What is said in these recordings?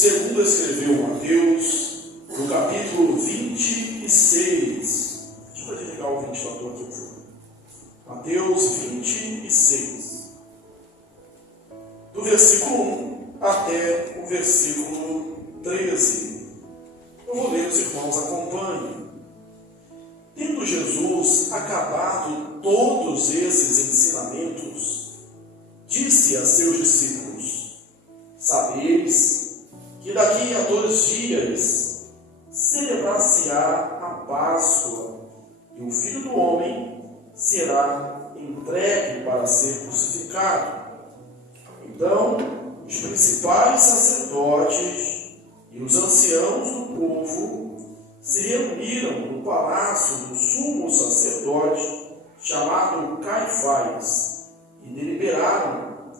segundo escreveu Mateus, no capítulo 26. Deixa eu ligar o ventilador aqui, por favor. Mateus 26. Do versículo 1 até o versículo 13. Eu vou ler, os irmãos acompanhem. Tendo Jesus acabado todos esses ensinamentos, disse a seus discípulos: sabeis que daqui a 2 dias celebrar-se-á a Páscoa, e o Filho do Homem será entregue para ser crucificado. Então, os principais sacerdotes e os anciãos do povo se reuniram no palácio do sumo sacerdote, chamado Caifás, e deliberaram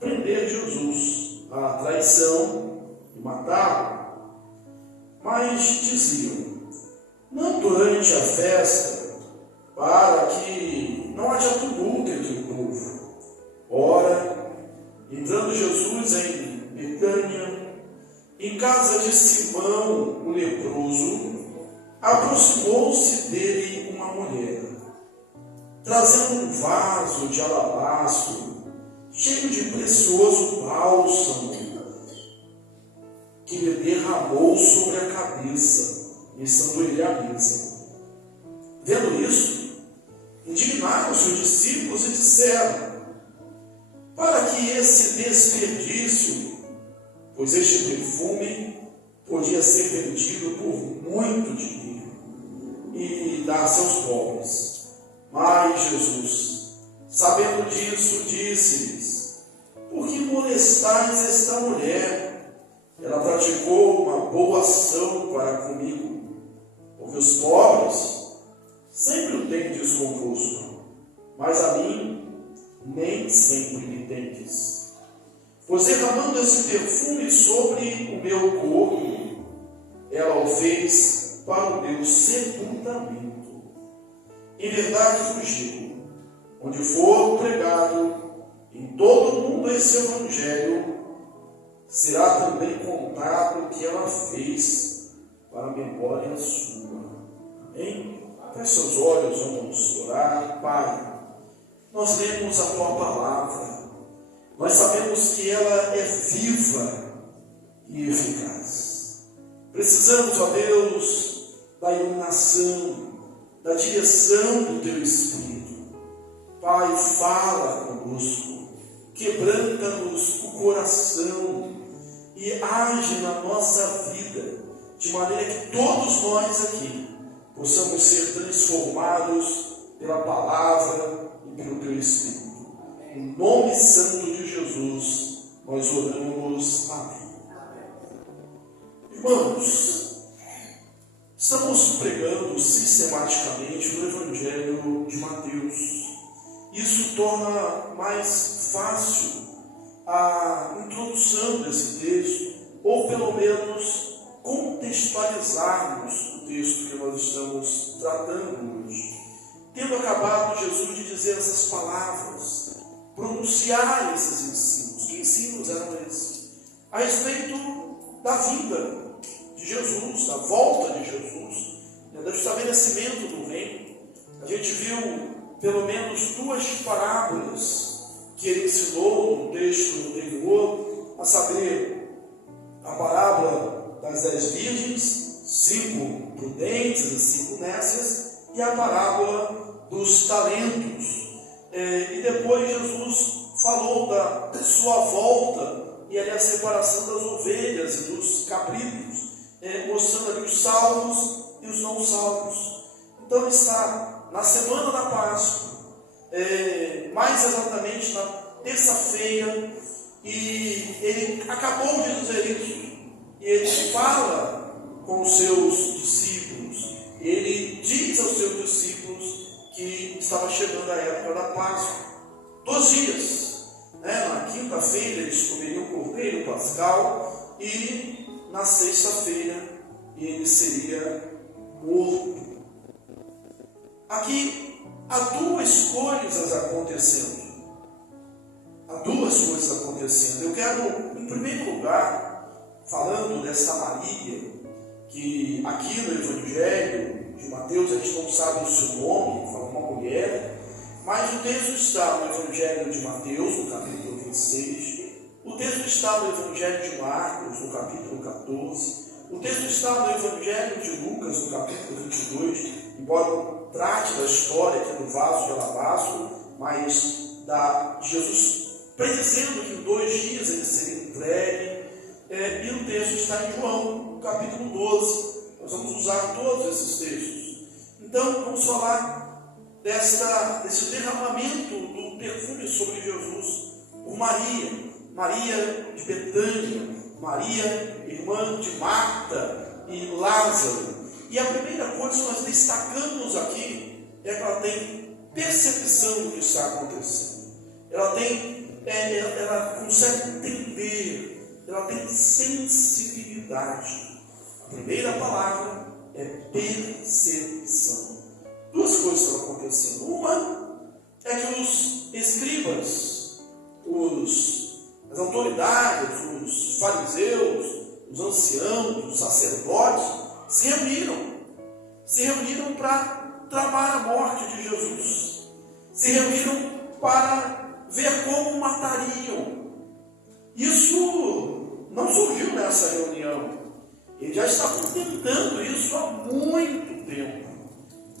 prender Jesus à traição e matá-lo. Mas diziam: não durante a festa, para que não haja tumulto entre o povo. Ora, entrando Jesus em Betânia, em casa de Simão, o leproso, aproximou-se dele uma mulher, trazendo um vaso de alabastro, cheio de precioso bálsamo, que lhe derramou sobre a cabeça, estando ele à mesa. Vendo isso, indignaram-se os discípulos e disseram: para que esse desperdício, pois este perfume podia ser vendido por muito dinheiro e dar-se aos pobres. Mas Jesus, sabendo disso, disse-lhes: por que molestais esta mulher? Ela praticou uma boa ação para comigo, porque os pobres sempre o tendes convosco, mas a mim nem sempre me tendes. Pois derramando esse perfume sobre o meu corpo, ela o fez para o meu sepultamento. Em verdade vos digo, onde for pregado em todo o mundo esse evangelho, será também contado o que ela fez para a memória sua. Amém? Feche seus olhos, vamos orar. Pai, nós lemos a tua palavra. Nós sabemos que ela é viva e eficaz. Precisamos, ó Deus, da iluminação, da direção do Teu Espírito. Pai, fala conosco, quebranta-nos o coração e age na nossa vida, de maneira que todos nós aqui possamos ser transformados pela palavra e pelo Teu Espírito. Em nome santo de Jesus, nós oramos. Amém. Irmãos, estamos pregando sistematicamente o Evangelho de Mateus. Isso torna mais fácil a introdução desse texto, ou pelo menos contextualizarmos o texto que nós estamos tratando hoje. Tendo acabado Jesus de dizer essas palavras, pronunciar esses ensinos. Que ensinos eram esses? A respeito da vida de Jesus, da volta de Jesus, do estabelecimento do reino. A gente viu pelo menos 2 parábolas que ele ensinou no texto anterior, a saber, a parábola das 10 virgens, 5 prudentes e 5 nécias, e a parábola dos talentos. E depois Jesus falou da sua volta e ali a separação das ovelhas e dos cabritos, mostrando ali os salvos e os não salvos. Então está na semana da Páscoa, mais exatamente na terça-feira, e ele acabou de dizer isso, e ele fala com os seus discípulos, ele diz aos seus discípulos que estava chegando a época da Páscoa. 2 dias, na quinta-feira eles comeriam o cordeiro pascal, e na sexta-feira ele seria morto. Aqui há 2 coisas acontecendo. Há 2 coisas acontecendo. Eu quero, em primeiro lugar, falando dessa Maria, que aqui no Evangelho de Mateus a gente não sabe o seu nome, fala uma mulher, mas o texto está no Evangelho de Mateus, no capítulo 26, o texto está no Evangelho de Marcos, no capítulo 14, o texto está no Evangelho de Lucas, no capítulo 22, embora trate da história aqui do vaso de alabastro, mas de Jesus predizendo que em 2 dias ele seria entregue, e o texto está em João, no capítulo 12. Nós vamos usar todos esses textos. Então, vamos falar desse derramamento do perfume sobre Jesus por Maria de Betânia, Maria, irmã de Marta e Lázaro. E a primeira coisa que nós destacamos aqui é que ela tem percepção do que está acontecendo. Ela consegue entender, ela tem sensibilidade. A primeira palavra é percepção. 2 coisas estão acontecendo. Uma é que os escribas, as autoridades, os fariseus, os anciãos, os sacerdotes, se reuniram para tramar a morte de Jesus, se reuniram para ver como matariam. Isso não surgiu nessa reunião, eles já estavam tentando isso há muito tempo.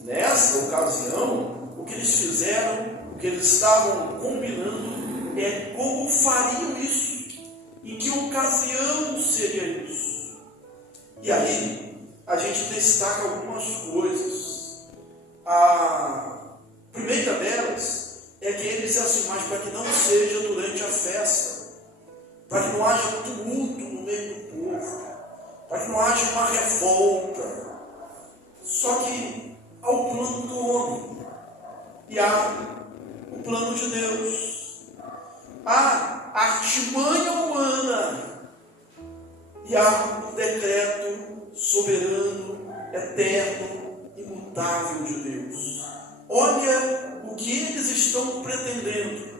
Nessa ocasião, o que eles fizeram, o que eles estavam combinando é como fariam isso, em que ocasião seria isso. E aí, a gente destaca algumas coisas. A primeira delas é que ele diz assim, mas para que não seja durante a festa, para que não haja tumulto no meio do povo, para que não haja uma revolta. Só que há o plano do homem e há o plano de Deus. Há a artimanha humana e há o decreto soberano, eterno, imutável de Deus. Olha o que eles estão pretendendo.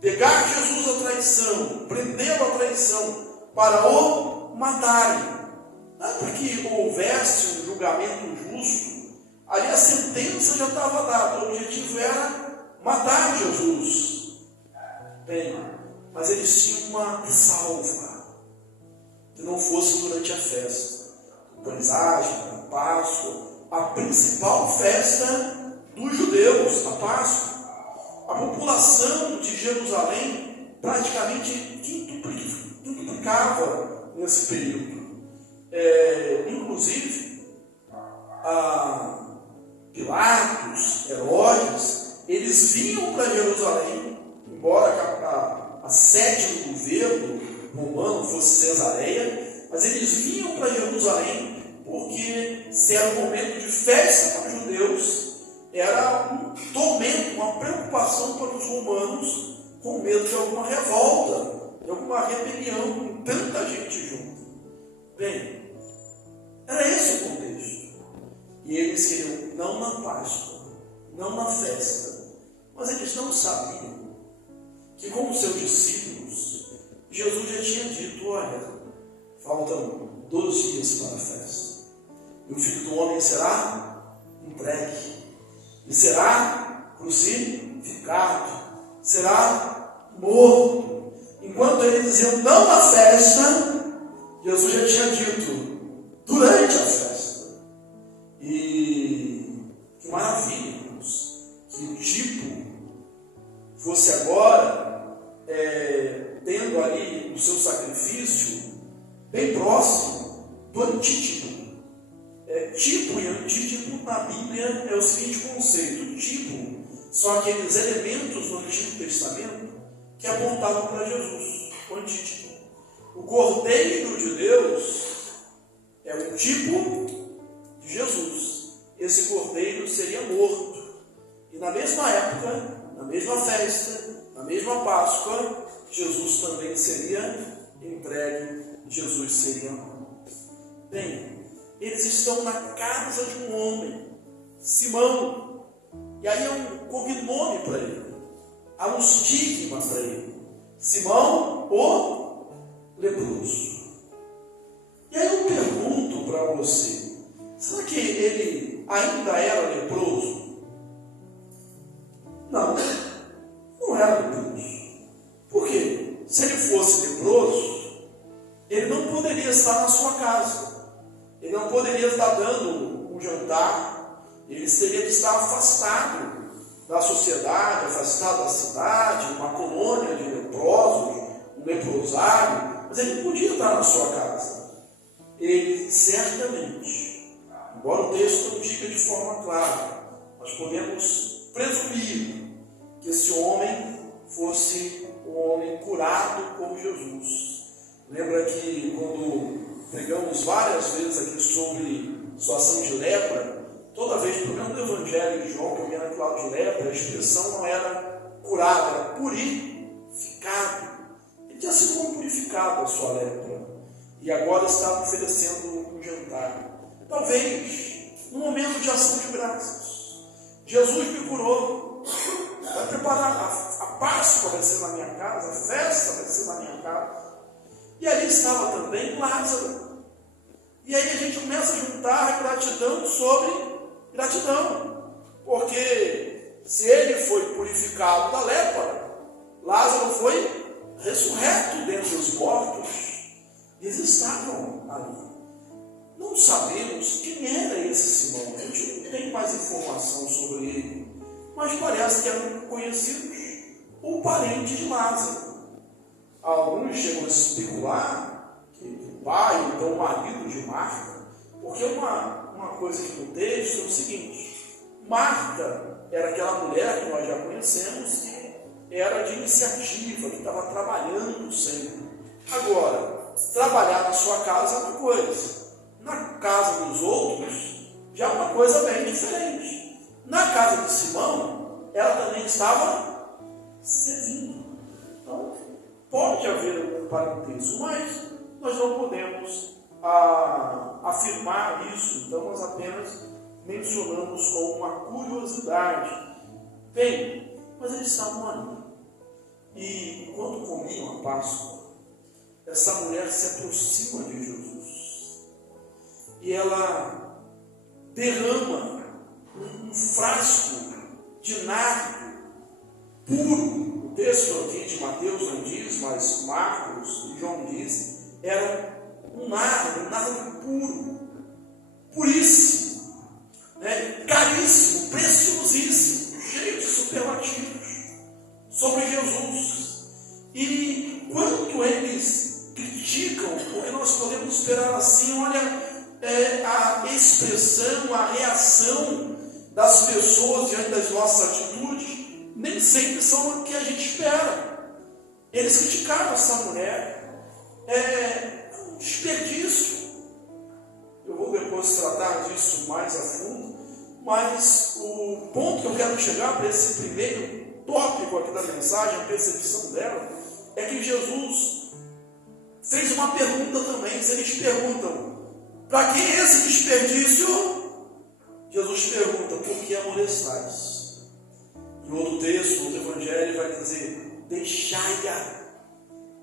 Pegar Jesus à traição, prendê-lo à traição, para o matarem. Não é para que houvesse um julgamento justo. Ali a sentença já estava dada. O objetivo era matar Jesus. Bem, mas eles tinham uma ressalva. Que não fosse durante a festa. A paisagem, a Páscoa, a principal festa dos judeus, a Páscoa. A população de Jerusalém praticamente quintuplicava nesse período. Inclusive, Pilatos, Herodes, eles vinham para Jerusalém, embora a sede do governo romano fosse Cesareia, mas eles vinham para Jerusalém porque, se era um momento de festa para os judeus, era um tormento, uma preocupação para os romanos, com medo de alguma revolta, de alguma rebelião, com tanta gente junto. Bem, era esse o contexto. E eles queriam, não na Páscoa, não na festa, mas eles não sabiam que, como seus discípulos, Jesus já tinha dito, olha, faltam 2 dias para a festa. E o Filho do Homem será entregue. E será crucificado, será morto. Enquanto eles diziam não na festa, Jesus já tinha dito durante a festa. E que maravilha, irmãos, que o tipo fosse agora tendo ali o seu sacrifício bem próximo do antítipo. Tipo e antítipo na Bíblia é o seguinte conceito. Tipo são aqueles elementos no Antigo Testamento que apontavam para Jesus. O antítipo. O Cordeiro de Deus é o tipo de Jesus. Esse Cordeiro seria morto. E na mesma época, na mesma festa, na mesma Páscoa, Jesus também seria entregue. Jesus seria morto. Bem, eles estão na casa de um homem, Simão, e aí é um cognome para ele, há um estigma para ele, Simão o leproso. você. Será que ele ainda era leproso? Não, não era leproso. Por quê? Se ele fosse leproso, ele não poderia estar na sua casa. Ele não poderia estar dando um jantar. Ele teria que estar afastado da sociedade, afastado da cidade, uma colônia de leprosos, um leprosário. Mas ele não podia estar na sua casa. Ele certamente, embora o texto não diga de forma clara, nós podemos presumir que esse homem fosse um homem curado por Jesus. Lembra que quando pregamos várias vezes aqui sobre situação de lepra, toda vez, pelo menos no Evangelho de João, que eu era claro de lepra, a expressão não era curado, era purificado. Ele tinha sido purificado a sua lepra e agora estava oferecendo um jantar. Talvez, num momento de ação de graças, Jesus me curou. Vai preparar a Páscoa, vai ser na minha casa, a festa vai ser na minha casa. E ali estava também Lázaro. E aí a gente começa a juntar gratidão sobre gratidão. Porque se ele foi purificado da lepra, Lázaro foi ressurreto dentre os mortos. Eles estavam ali. Não sabemos quem era esse Simão. A gente não tem mais informação sobre ele. Mas parece que eram conhecidos ou parentes de Lázaro. Alguns chegam a especular que o pai, ou então o marido de Marta, porque uma coisa aqui no texto é o seguinte: Marta era aquela mulher que nós já conhecemos, que era de iniciativa, que estava trabalhando sempre. Agora, trabalhar na sua casa é uma coisa, na casa dos outros já é uma coisa bem diferente. Na casa de Simão, ela também estava servindo. Então, pode haver um parentesco, mas nós não podemos afirmar isso. Então, nós apenas mencionamos com uma curiosidade. Bem, mas eles estavam ali. E quando comiam a Páscoa, essa mulher se aproxima de Jesus. E ela derrama um frasco de nardo puro. O texto aqui de Mateus não diz, mas Marcos e João diz, era um nardo puro, puríssimo, né? Caríssimo, preciosíssimo, cheio de superlativos sobre Jesus. E quanto eles criticam, porque nós podemos esperar assim, olha, a expressão, a reação das pessoas diante das nossas atitudes nem sempre são o que a gente espera. Eles criticaram essa mulher. Um desperdício. Eu vou depois tratar disso mais a fundo, mas o ponto que eu quero chegar para esse primeiro tópico aqui da mensagem, a percepção dela, é que Jesus fez uma pergunta também. Se eles perguntam, para que esse desperdício? Jesus pergunta, por que amolecais? Em outro texto, outro evangelho, vai dizer, deixai-a.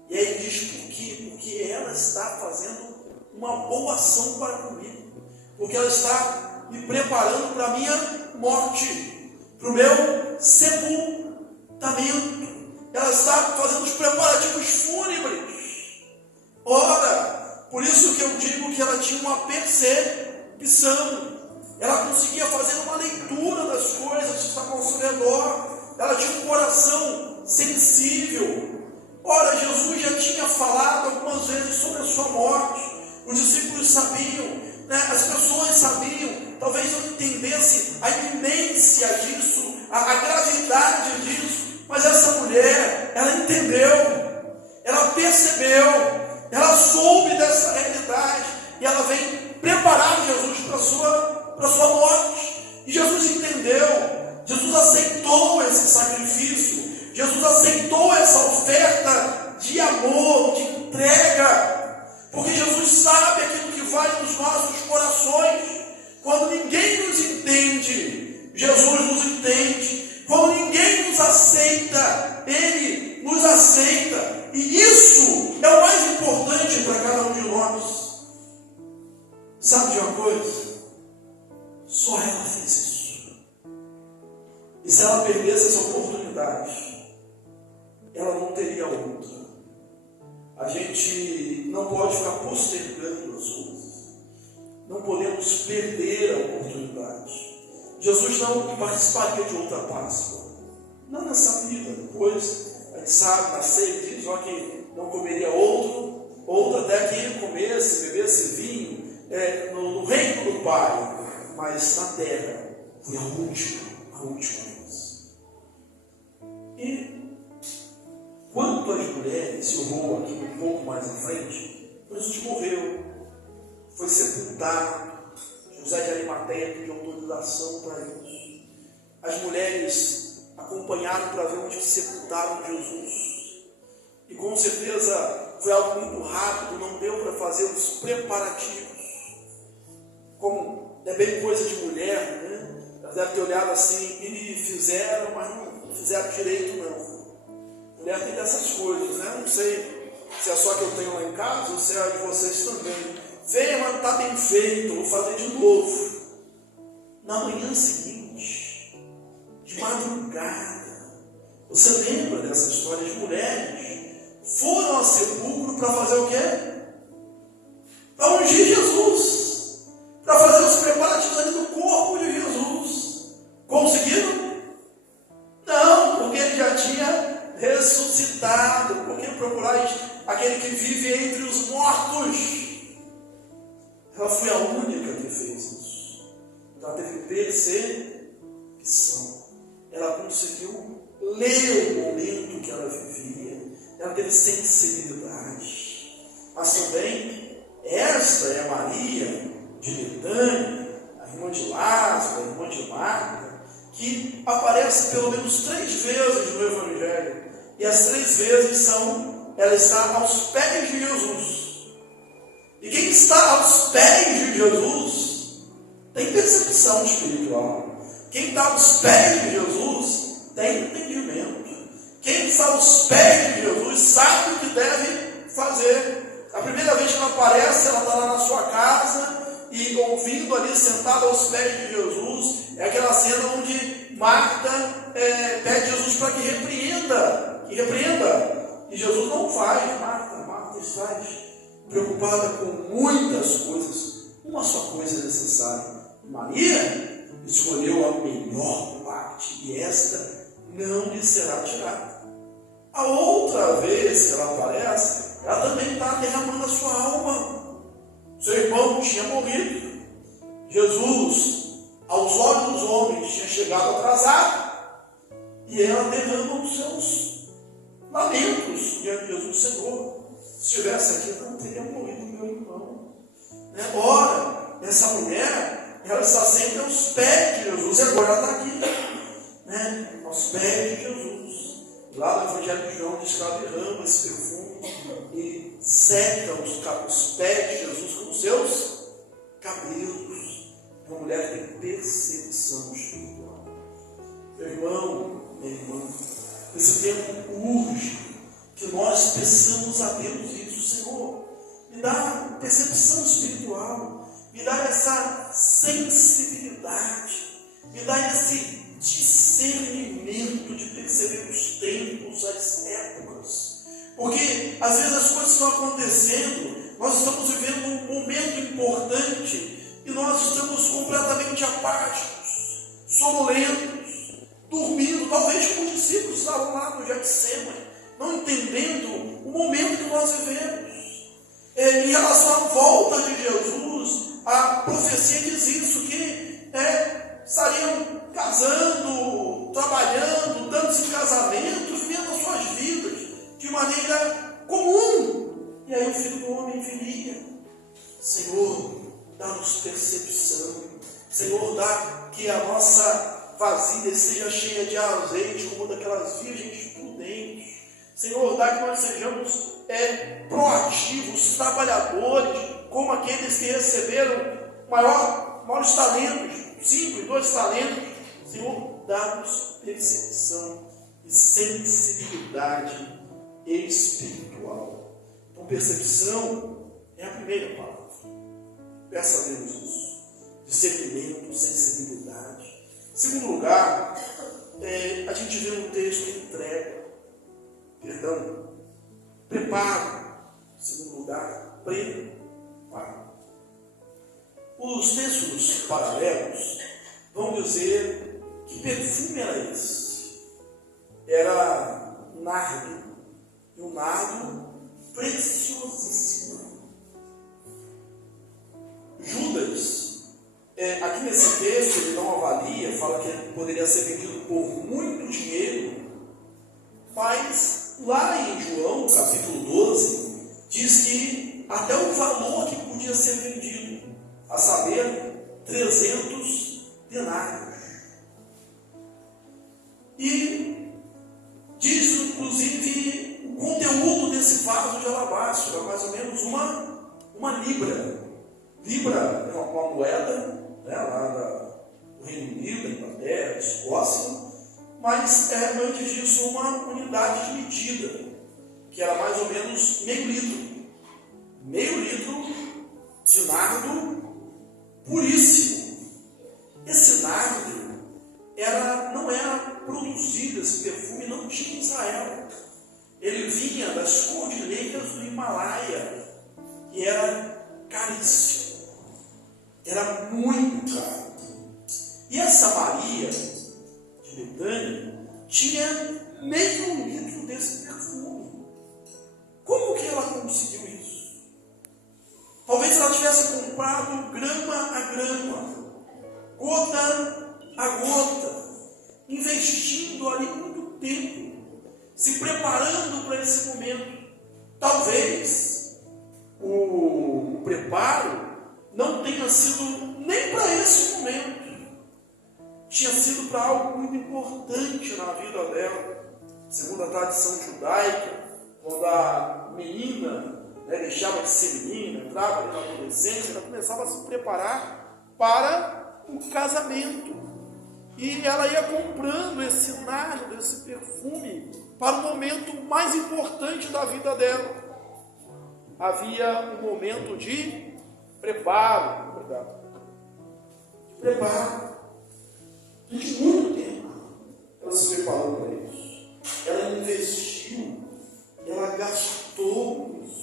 E aí ele diz, por quê? Porque ela está fazendo uma boa ação para comigo. Porque ela está me preparando para a minha morte, para o meu sepultamento. Ela está fazendo os preparativos fúnebres. Ora, por isso que eu digo que ela tinha uma percepção. Ela conseguia fazer uma leitura das coisas que estavam ao seu redor. Ela tinha um coração sensível. Ora, Jesus já tinha falado algumas vezes sobre a sua morte. Os discípulos sabiam, né? As pessoas sabiam. Talvez não entendesse a iminência disso, a gravidade disso. Mas essa mulher, ela entendeu. Ela percebeu. Ela soube dessa realidade. E ela vem preparar Jesus para a sua morte. E Jesus entendeu. Jesus aceitou esse sacrifício. Jesus aceitou essa oferta de amor, de entrega. Porque Jesus sabe aquilo que vai nos nossos corações. Quando ninguém nos entende, Jesus nos entende. Quando ninguém nos aceita, Ele nos aceita. E isso é o mais importante para cada um de nós. Sabe de uma coisa? Só ela fez isso. E se ela perdesse essa oportunidade, ela não teria outra. A gente não pode ficar postergando as coisas. Não podemos perder a oportunidade. Jesus não participaria de outra Páscoa. Não nessa vida. Depois, a gente sabe, na ceia, diz que não comeria outra até que comesse, bebesse vinho no reino do Pai. Mas na terra foi a última vez. E quanto às mulheres, eu vou aqui um pouco mais à frente, Jesus morreu, foi sepultado. José de Arimateia pediu autorização para isso. As mulheres acompanharam para ver onde sepultaram Jesus. E com certeza foi algo muito rápido, não deu para fazer os preparativos. Como é bem coisa de mulher, né? Elas devem ter olhado assim e fizeram, mas não fizeram direito não. Mulher tem dessas coisas, né? Não sei se é só que eu tenho lá em casa ou se é de vocês também. Veio, mas está bem feito, vou fazer de novo. Na manhã seguinte, de madrugada, você lembra dessa história? As mulheres foram ao sepulcro para fazer o quê? Para ungir Jesus, para fazer os preparativos ali do corpo de Jesus. Conseguiram? Não, porque ele já tinha ressuscitado. Por que procurais aquele que vive entre os mortos? Ela foi a única que fez isso. Ela teve percepção. Ela conseguiu ler o momento que ela vivia. Ela teve sensibilidade. Mas também, esta é Maria de Betânia, a irmã de Lázaro, a irmã de Marta, que aparece pelo menos 3 vezes no Evangelho. E as 3 vezes ela está aos pés de Jesus. E quem está aos pés de Jesus tem percepção espiritual. Quem está aos pés de Jesus tem entendimento. Quem está aos pés de Jesus sabe o que deve fazer. A primeira vez que ela aparece, ela está lá na sua casa e ouvindo ali, sentada aos pés de Jesus. É aquela cena onde Marta pede Jesus para que repreenda. E Jesus não faz. Marta estás preocupada com muitas coisas. Uma só coisa é necessária. Maria escolheu a melhor parte e esta não lhe será tirada. A outra vez que ela aparece, ela também está derramando a sua alma. Seu irmão tinha morrido. Jesus, aos olhos dos homens, tinha chegado atrasado. E ela derrama os seus lamentos diante de Jesus. Senhor, se estivesse aqui, eu não teria morrido meu irmão. Ora, essa mulher, ela está sempre aos pés de Jesus. E agora ela está aqui, aos pés de Jesus. Lá no Evangelho de João diz que ela derrama esse perfume e seca os pés de Jesus com os seus cabelos. Uma mulher que tem percepção espiritual. Meu irmão, minha irmã, esse tempo urge que nós peçamos a Deus isso. Senhor, me dá percepção espiritual, me dá essa sensibilidade, me dá esse discernimento de perceber os tempos, as épocas. Porque às vezes as coisas estão acontecendo, nós estamos vivendo um momento importante e nós estamos completamente apáticos, sonolentos, dormindo, talvez como os discípulos estavam lá no Getsemane, não entendendo o momento que nós vivemos. Em relação à volta de Jesus, a profecia diz isso, que estariam casando, trabalhando, dando-se em casamento, vivendo as suas vidas de maneira comum. E aí o Filho do Homem viria. Senhor, dá-nos percepção. Senhor, dá que a nossa vasilha seja cheia de azeite, como daquelas virgens prudentes. Senhor, dá que nós sejamos proativos, trabalhadores, como aqueles que receberam maiores talentos, 5 e 2 talentos. Senhor, dá-nos percepção e sensibilidade espiritual. Então, percepção é a primeira palavra. Peça a Deus isso. Discernimento, sensibilidade. Em segundo lugar, a gente vê no texto preparo. Em segundo lugar, preparo. Os textos paralelos vão dizer que perfume era esse. Era nardo, e um nardo preciosíssimo. Judas, aqui nesse texto, ele não avalia, fala que ele poderia ser vendido por muito dinheiro, mas lá em João, capítulo 12, diz que até o valor que podia ser vendido, a saber, 300 denários. E diz, inclusive, o conteúdo desse vaso de alabastro era mais ou menos uma libra. Libra é uma moeda, lá do Reino Unido, da Inglaterra, da Escócia, mas antes disso uma unidade de medida, que era mais ou menos meio litro. Meio litro de nardo puríssimo. Esse nardo não era produzido, esse perfume não tinha em Israel. Ele vinha das cordilheiras do Himalaia, e era caríssimo. Era muito caro. E essa Maria de Betânia tinha meio litro desse perfume. Como que ela conseguiu isso? Talvez ela tivesse comprado grama a grama, gota a gota, investindo ali muito tempo, se preparando para esse momento. Talvez o preparo não tenha sido nem para esse momento, tinha sido para algo muito importante na vida dela. Segundo a tradição judaica, quando a menina deixava de ser menina, entrava na adolescência, ela começava a se preparar para o casamento. E ela ia comprando esse nardo, esse perfume, para o momento mais importante da vida dela. Havia um momento de preparo. Durante muito tempo, ela se preparou para isso. Ela investiu, ela gastou isso.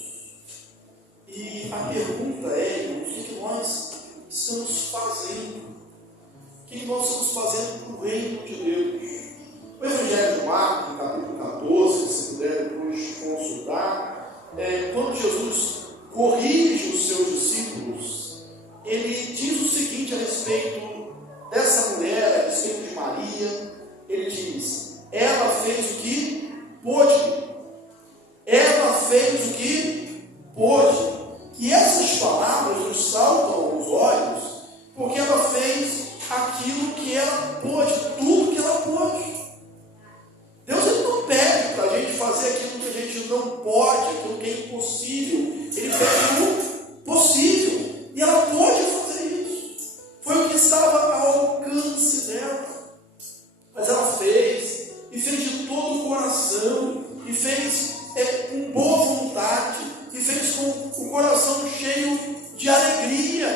E a pergunta é, o que nós estamos fazendo? O que nós estamos fazendo para o reino de Deus? O Evangelho de Marcos, capítulo 14, se puder depois consultar, quando Jesus corrige os seus discípulos, ele diz o seguinte a respeito dessa mulher, a respeito de Maria. Ele diz: ela fez o que pôde. Ela fez o que pôde. E essas palavras nos saltam aos olhos, porque ela fez aquilo que ela pôde, tudo que ela pôde. Deus não pede para a gente fazer aquilo que a gente não pode, aquilo que é impossível. Ele pede o possível. E ela pôde fazer isso. Foi o que estava ao alcance dela. Mas ela fez, e fez de todo o coração, e fez com boa vontade, e fez com o coração cheio de alegria.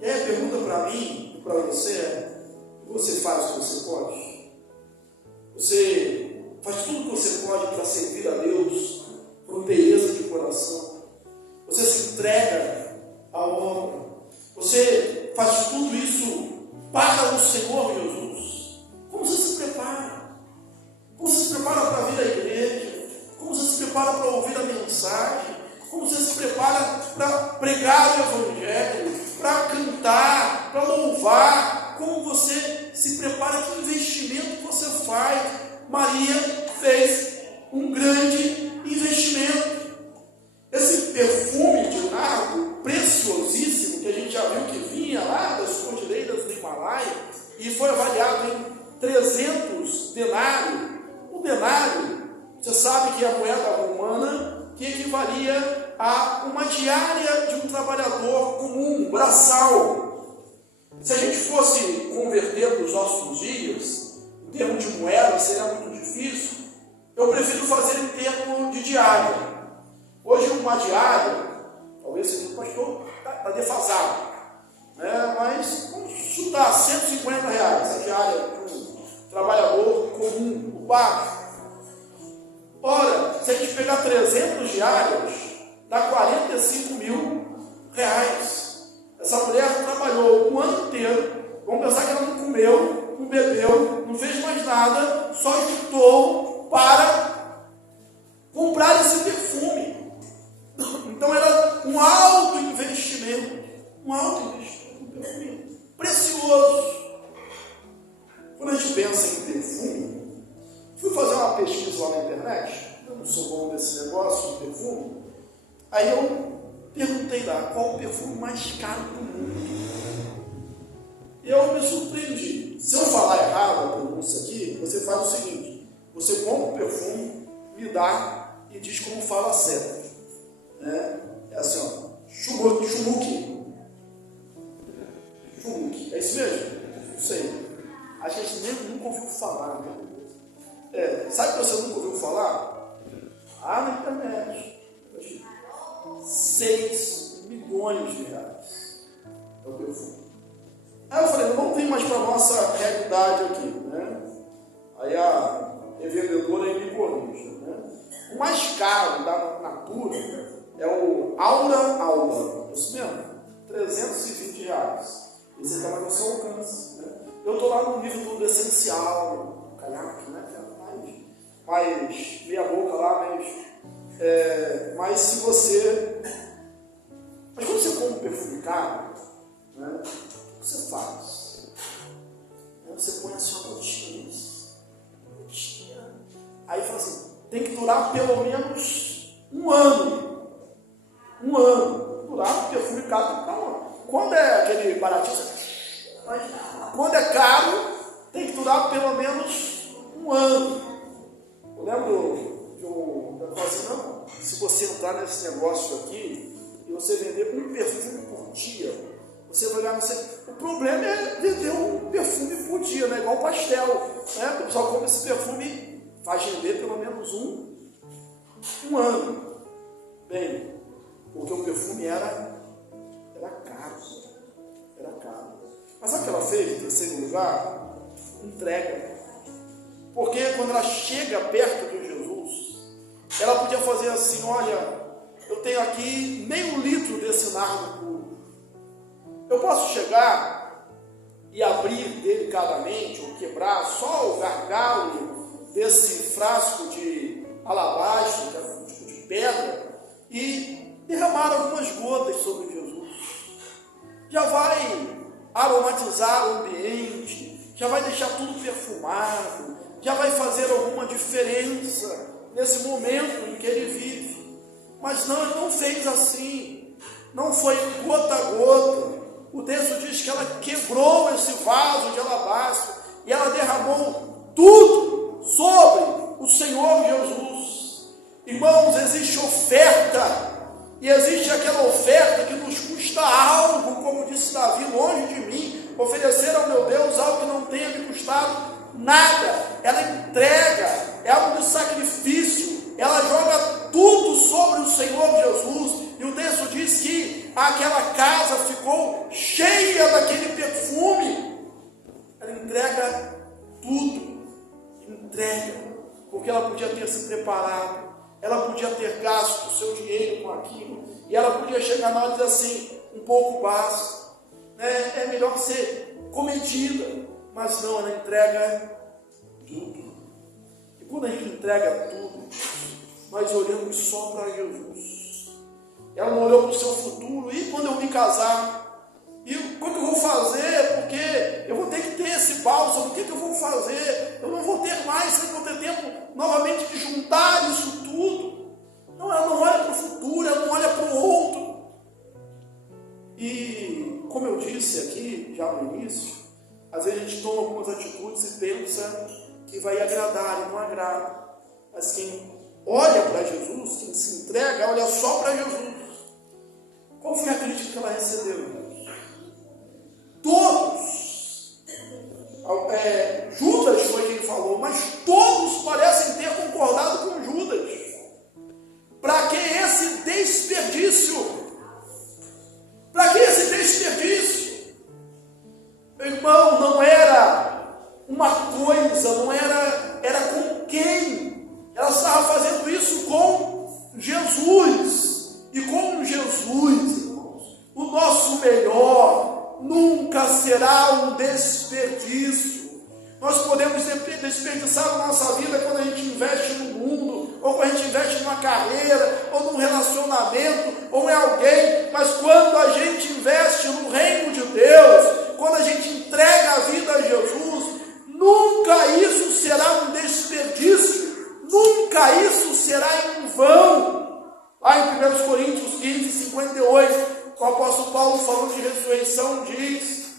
E aí a pergunta para mim e para você é: o que você faz o que você pode? Você faz tudo o que você pode para servir a Deus com beleza de coração? Você se entrega à obra? Você faz tudo isso para o Senhor Jesus? Como você se prepara? Como você se prepara para vir à igreja? Como você se prepara para ouvir a mensagem? Como você se prepara para pregar o Evangelho? Para cantar? Para louvar? Como você se prepara? Que investimento você faz? Maria fez um grande investimento. Esse perfume de nardo preciosíssimo, que a gente já viu que vinha lá das cordilheiras do Himalaia, e foi avaliado em 300 denários. O denário, você sabe que é a moeda romana, que equivalia a uma diária de um trabalhador comum, um braçal. Se a gente fosse converter para os nossos dias, em termos de moeda seria muito difícil. Eu prefiro fazer em termos de diária. Hoje uma diária, talvez talvez seja o pastor, está defasado. Mas vamos chutar R$150 a diária para um trabalhador comum, o baixo. Ora, se a gente pegar 300 diárias, dá R$45.000. Essa mulher trabalhou um ano inteiro, vamos pensar que ela não comeu, não bebeu, não fez mais nada, só juntou para comprar esse perfume. Então era um alto investimento, precioso. Quando a gente pensa em perfume, fui fazer uma pesquisa lá na internet, eu não sou bom desse negócio de perfume, aí eu perguntei lá, qual o perfume mais caro do mundo? E eu me surpreendi. Se eu falar errado a pronúncia aqui, você faz o seguinte, você compra o perfume, me dá e diz como fala certo. É assim, ó, Chumuque. É isso mesmo? Não sei. Acho que a gente nunca ouviu falar. Sabe que você nunca ouviu falar? Na internet. 6 milhões de reais é o perfume. Aí eu falei, não vamos vir mais para a nossa realidade aqui, né? Aí a revendedora me corrige, né? O mais caro da Natura é o Aura, isso mesmo, R$320. Esse aqui é mais no seu alcance, né? Eu estou lá no nível do essencial, caiaque, né? Mais meia boca lá, mas se você... Mas quando você compra um perfume caro, né, o que você faz? Você põe a sua gotinha. Aí fala assim, tem que durar pelo menos um ano. Durar um perfume caro tem que durar um ano. Quando é aquele baratinho, mas quando é caro, tem que durar pelo menos um ano. Eu lembro de eu falei assim, não, se você entrar nesse negócio aqui e você vender um perfume por dia, você vai ganhar, o problema é vender um perfume por dia, né? Igual pastel, né? O pessoal compra esse perfume, faz vender pelo menos um ano. Bem, porque o perfume era caro. Mas sabe o que ela fez em terceiro lugar? Entrega. Porque quando ela chega perto de Jesus, ela podia fazer assim, olha, eu tenho aqui meio litro desse nardo puro. Eu posso chegar e abrir delicadamente, ou quebrar só o gargalo desse frasco de alabastro, que é um tipo de pedra, e derramar algumas gotas sobre Jesus. Já vai aromatizar o ambiente, já vai deixar tudo perfumado, já vai fazer alguma diferença nesse momento em que ele vive. Mas não, ele não fez assim, não foi gota a gota. O texto diz que ela quebrou esse vaso de alabastro e ela derramou tudo sobre o Senhor Jesus. Irmãos, existe oferta, e existe aquela oferta que nos custa algo, como disse Davi, longe de mim oferecer ao meu Deus algo que não tenha me custado nada. Ela entrega, é algo de sacrifício, ela joga tudo sobre o Senhor Jesus, e o texto diz que aquela casa ficou cheia daquele perfume. Ela entrega tudo, porque ela podia ter se preparado, ela podia ter gasto o seu dinheiro com aquilo, e ela podia chegar na hora e dizer assim, um pouco basta, é melhor ser comedida, mas não, ela entrega tudo. E quando a gente entrega tudo, nós olhamos só para Jesus. Ela não olhou para o seu futuro, e quando eu me casar, e o que eu vou fazer? Porque eu vou ter que ter esse bálsamo, o que eu vou fazer? Eu não vou ter mais, eu não vou ter tempo novamente de juntar isso tudo. Não, ela não olha para o futuro, ela não olha para o outro. E, como eu disse aqui, já no início, às vezes a gente toma algumas atitudes e pensa que vai agradar, e não agrada. Mas quem olha para Jesus, quem se entrega, olha só para Jesus. Qual foi a crítica que ela recebeu, irmãos? Todos. Judas foi quem falou, mas todos parecem ter concordado com Judas. Para que esse desperdício? será um desperdício. Nós podemos desperdiçar a nossa vida quando a gente investe no mundo, ou quando a gente investe numa carreira, ou num relacionamento, ou em alguém, mas quando a gente investe no reino de Deus, quando a gente entrega a vida a Jesus, nunca isso será um desperdício, nunca isso será em vão. Lá em 1 Coríntios 15, 58, o apóstolo Paulo, falando de ressurreição, diz: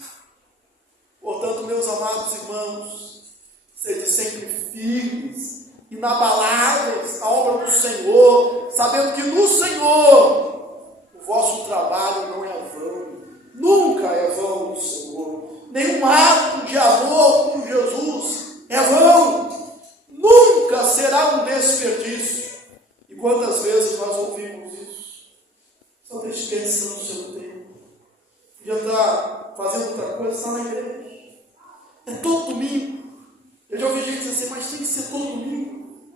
portanto, meus amados irmãos, sejam sempre firmes, inabaláveis na obra do Senhor, sabendo que no Senhor o vosso trabalho não é vão, nunca é vão no Senhor. Nenhum ato de amor por Jesus é vão, nunca será um desperdício. E quantas vezes nós ouvimos isso? Só desperdiçando o seu tempo. Podia estar fazendo outra coisa, está na igreja. É todo domingo. Eu já ouvi gente dizer assim, mas tem que ser todo domingo.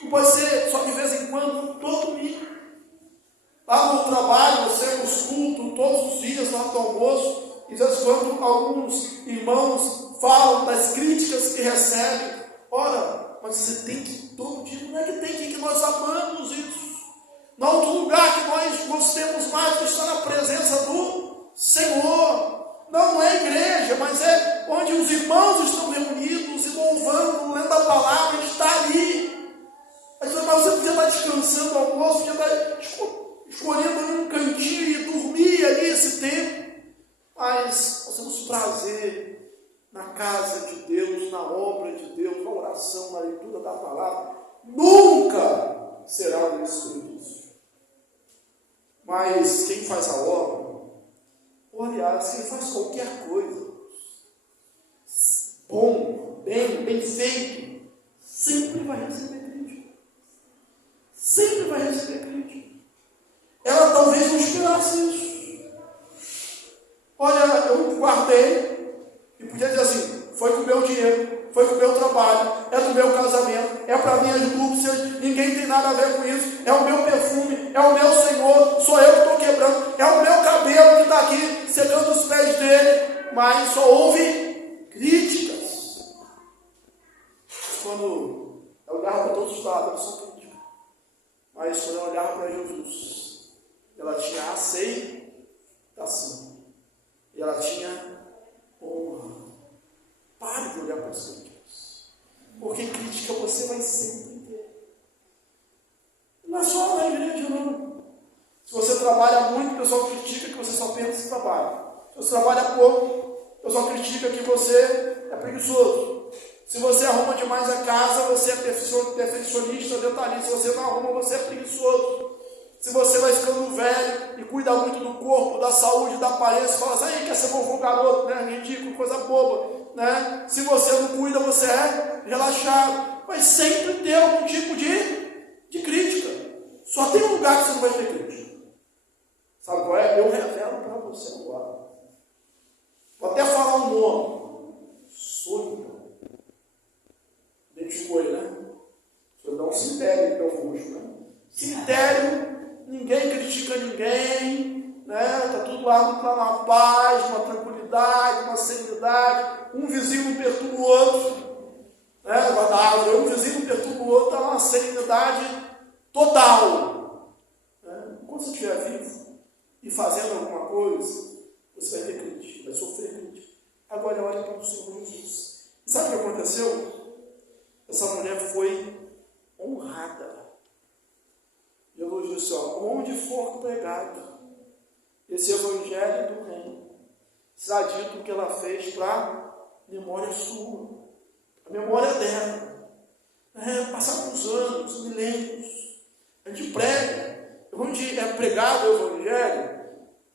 Não pode ser só de vez em quando, todo domingo. Lá no trabalho, você nos cultos, todos os dias, lá no almoço, e às vezes quando alguns irmãos falam das críticas que recebem, ora, mas você tem que ir todo dia. Não é que tem que ir, que nós amamos isso. Não há outro lugar que nós gostemos mais de estar na presença do Senhor. Não é igreja, mas é onde os irmãos estão reunidos e louvando, lendo a palavra, está ali. Mas você podia estar descansando ao almoço, podia estar escolhendo ali um cantinho e dormir ali esse tempo. Mas nós temos prazer na casa de Deus, na obra de Deus, na oração, na leitura da palavra. Nunca será um desperdício. Mas quem faz a obra, ou aliás, quem faz qualquer coisa, bom, bem feito, sempre vai receber crítica. Sempre vai receber crítica. Ela talvez não esperasse isso. Olha, eu guardei, e podia dizer assim, foi com o meu dinheiro, foi com o meu trabalho, é do meu casamento, é para minhas núpcias, ninguém tem nada a ver com isso, é o meu perfume, é o meu Senhor, sou eu que estou quebrando, é o meu cabelo que está aqui, secando os pés dele, mas só houve críticas. Quando eu olhava para todos os lados, era só crítica. Mas quando eu olhava para Jesus, ela tinha aceitação. E ela tinha honra. Pare de olhar para as críticas. Porque crítica você vai sempre ter. Não é só na igreja, não. Se você trabalha muito, o pessoal critica que você só pensa em trabalho. Se você trabalha pouco, o pessoal critica que você é preguiçoso. Se você arruma demais a casa, você é perfeccionista, detalhista. Se você não arruma, você é preguiçoso. Se você vai ficando velho e cuida muito do corpo, da saúde, da aparência, fala assim, quer ser vovô garoto, né? Ridículo, coisa boba, né? Se você não cuida, você é relaxado. Vai sempre ter algum tipo de crítica. Só tem um lugar que você não vai ter crítica. Sabe qual é? Eu revelo para você agora. Vou até falar um nome. Sônia. Identificou ele, né? Você dá um cemitério que é o roxo, né? Cemitério. Ninguém critica ninguém, né? Está tudo lá na paz, uma tranquilidade, uma serenidade. Um vizinho não perturba o outro, né? Um vizinho não perturba o outro, está uma serenidade total. Né? Quando você estiver vivo e fazendo alguma coisa, você vai ter crítica, vai sofrer crítica. Agora olha para o Senhor Jesus. E sabe o que aconteceu? Essa mulher foi honrada. Jesus disse, onde for pregado esse evangelho do reino, será dito o que ela fez para memória sua, a memória dela. Passaram uns anos, milênios, a gente prega, onde é pregado o evangelho,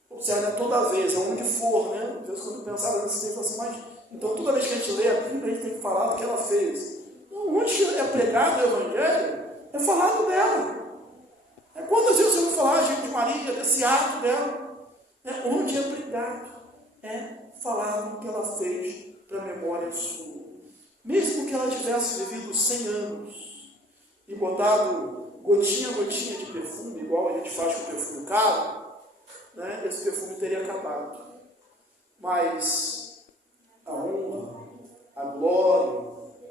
observe, toda vez, aonde for, né? Às vezes quando eu pensava nesse tempo, assim, mas então toda vez que a gente lê a Bíblia, a gente tem que falar do que ela fez. Não, onde é pregado o evangelho, é falado dela. Quantas vezes eu vou falar, gente, de Maria, desse ato dela? Onde é pregado, é falado o que ela fez para a memória sua. Mesmo que ela tivesse vivido 100 anos e botado gotinha a gotinha de perfume, igual a gente faz com perfume caro, né? Esse perfume teria acabado. Mas a glória,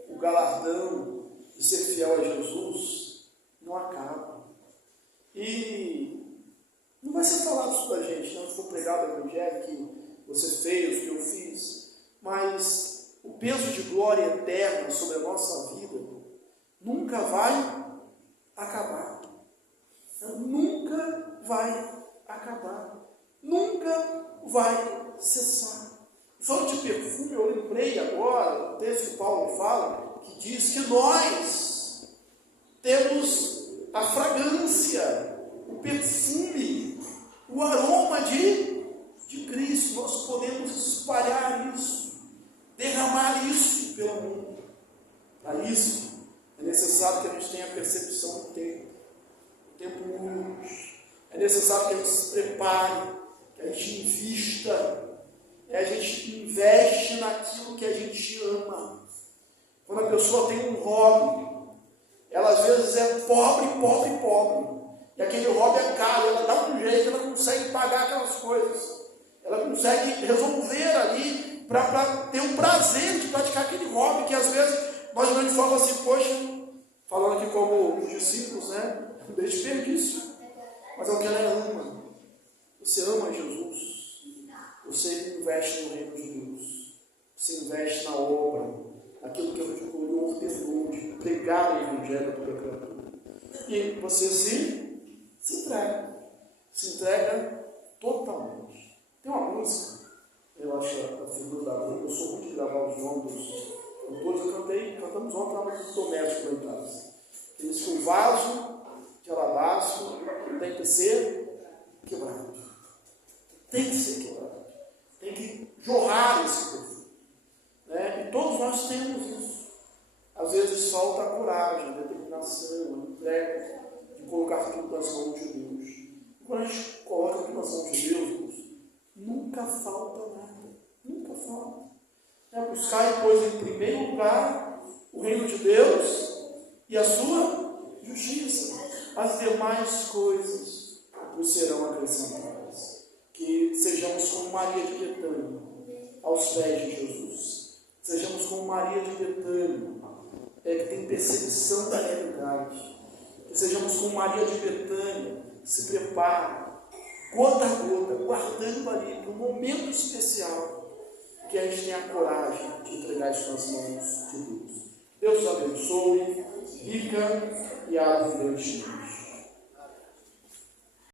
o galardão de ser fiel a Jesus não acaba. E não vai ser falado isso da gente, não for pregado o evangelho que você fez, que eu fiz, mas o peso de glória eterna sobre a nossa vida nunca vai acabar. Nunca vai acabar. Nunca vai cessar. Falando de perfume, eu lembrei agora, o texto que Paulo fala, que diz que nós temos a fragrância, o perfume, o aroma de Cristo. Nós podemos espalhar isso, derramar isso pelo mundo. Para isso, é necessário que a gente tenha a percepção do tempo. O tempo urge. É necessário que a gente se prepare, que a gente invista. A gente investe naquilo que a gente ama. Quando a pessoa tem um hobby, ela às vezes é pobre. E aquele hobby é caro, ela dá um jeito, ela consegue pagar aquelas coisas. Ela consegue resolver ali para ter o prazer de praticar aquele hobby, que às vezes nós não falamos assim, poxa, falando aqui como os discípulos, né? Um desperdício. Mas é o que ela ama. Você ama Jesus. Você investe no reino de Deus. Você investe na obra, naquilo que a gente ordenou de pregar o evangelho para a criatura. E você se entrega. Se entrega totalmente. Tem uma música, eu acho a figura da música, eu sou muito de gravar os nomes dos cantores, cantamos ontem na música doméstico lá em casa. Ele diz que o vaso de alabastro tem que ser quebrado. Tem que ser quebrado. Tem que jorrar esse perfume. Né? E todos nós temos isso. Às vezes falta a coragem, a determinação, a entrega de colocar tudo nas mãos de Deus. E quando a gente coloca tudo nas mãos de Deus, nunca falta nada. Nunca falta. Buscar, pois, em primeiro lugar o reino de Deus e a sua justiça. As demais coisas nos serão acrescentadas. Que sejamos como Maria de Betânia, aos pés de Jesus. Sejamos como Maria de Betânia, que tem percepção da realidade. Que sejamos como Maria de Betânia, que se prepara, gota a gota, guardando ali, para um momento especial, que a gente tenha a coragem de entregar isso nas mãos de Deus. Deus te abençoe, rica e abundantemente.